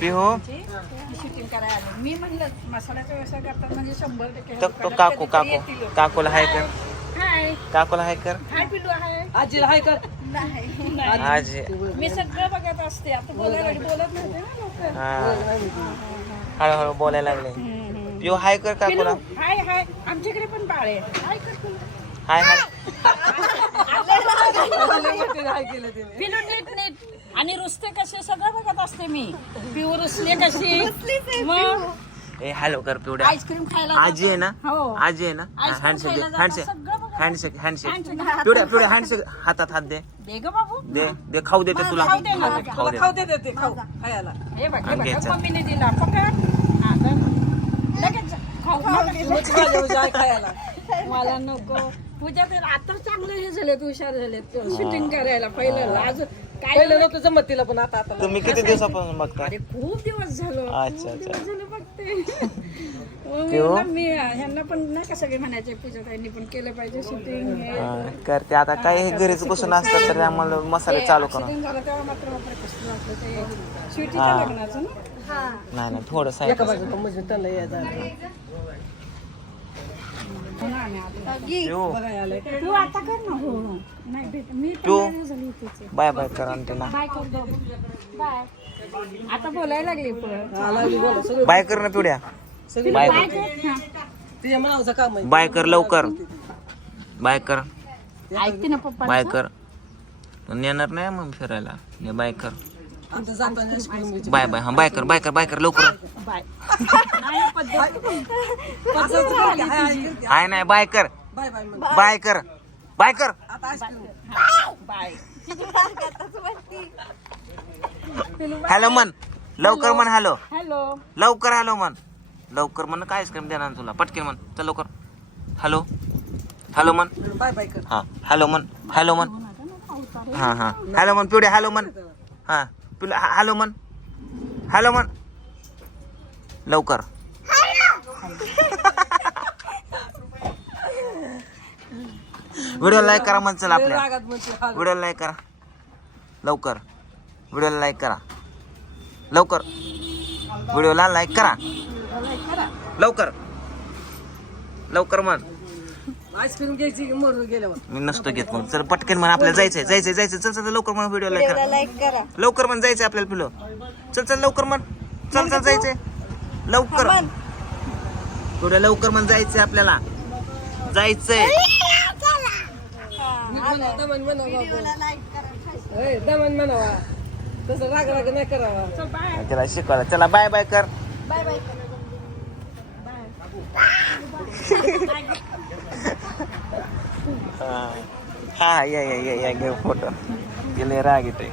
पिहो. Shooting करायला आलो. मी म्हणलं मसाल्याचा व्यवसाय करतात म्हणजे शंभर टक्के. तो काकू काकू. काकूला हाय कर. हाय. काकूला हाय कर. हाय पिल्लू आहे आजीला हाय कर. नाही. आज. मी सगळं बघत असते. आता बोलायला बोलत नव्हते ना लवकर हा. हळूहळू बोलायला लागले. पिओ हाय कर काकूला. हाय हाय. आमच्याकडे पण बाळ आहे. हाय कर. हाय हाय. हाय केलं तिने. पिल्लू नीट नीट. आणि रुसते कसे? सगळं बघत असते मी. पिऊ रुसले कशी मग? ए हॅलो कर पिवड्या. आईस्क्रीम खायला आजी आहे ना? हो. आजी आहे ना? आईस्क्रीम हँडशेक खायला हँडशेक सगळं बघा. Handshake handshake Handshake. पिवड्या पिवड्या हँडशेक हातात हात दे. दे ग बाबू. दे दे खाऊ देते तुला. खाऊ दे ना. खाऊ दे खाऊ दे. देते खाऊ. खायला. हे बघ हे आणि बघ. घ्यायचं. मम्मीने दिला. पकड. हा. लगेच. खाऊ. खायला. मला नको. पूजा तर आता चांगलं हे झाले हुशार झाले शूटिंग करायला पहिलं अजून काय पहिलं नव्हतं जमत तिला पण आता आता तुम्ही किती दिवसापासून बघताय? अरे खूप दिवस झालो. अच्छा, खूप अच्छा. दिवस झालं बघते. मग मी ठेवू? म्हणलं, मी ह्यांना पण नाही का सगळे म्हणायचे पूजा ताईंनी पण केलं पाहिजे शूटिंग हा, करते. आता काही घरीच बसून असतात तर आम्हाला मसाले चालू करून झालं तेव्हा मात्र बापरे कसं वाटलं ते. शिवटीच्या हा. लग्नाचं ना? नाही नाही बाजूला म्हणजे त्यांना या तू आता कर ना हो हो. नाही भेट मी पण तू? नाही ना झाली तिचे बाय बाय कर बाय कर बाबू. बाय. आता बोलायला लागली पण हा, बाय कर ना सगळी बाय बाय कर. काम आहे. बाय कर लवकर. बाय कर. ऐकते ना पप्पा बाय कर. नेणार नाही मग फिरायला. ने बाय कर. बाय बाय हा बाय कर बाय कर बाय कर लवकर. हाय, नाही बाय कर. बाय कर. बाय कर. हॅलो मन लवकर म्हण हॅलो. हॅलो. लवकर हॅलो म्हण. लवकर म्हण काय आईस्क्रीम देणार ना तुला? पटकन म्हण. चल लवकर. हॅलो. हॅलो म्हण. बाय बाय कर. हा हॅलो म्हण. हॅलो म्हण. हा हा. हॅलो म्हण पिवडे हॅलो म्हण. हा. पिवडे हॅलो म्हण. हॅलो म्हण. लवकर. व्हिडिओ लाईक करा म्हण चल आपल्या. व्हिडिओ लाईक करा. लवकर. व्हिडिओ लाईक करा. लवकर. व्हिडिओला लाईक करा. लवकर. लवकर म्हण. आईस्क्रीम घ्यायची की मरून गेल्यावर मी नसतो घेत मग चल पटकन म्हण आपल्याला जायचंय जायचंय जायचं चल चल लवकर म्हण व्हिडिओ लाईक करा लाईक करा. लवकर म्हण जायचंय आपल्याला पिलो. चल चल लवकर म्हण. चल चल जायचंय. लवकर. थोडं लवकर म्हण जायचंय आपल्याला. जायचंय. दमन म्हणावा व्हिडिओला लाईक करा. होय, दमन म्हणावा. तसं राग राग नाही करावा. चल बाय त्याला शिकवायला. चला बाय बाय कर. बाय बाय करा हां हा या या या या घे फोटो गेले राग येते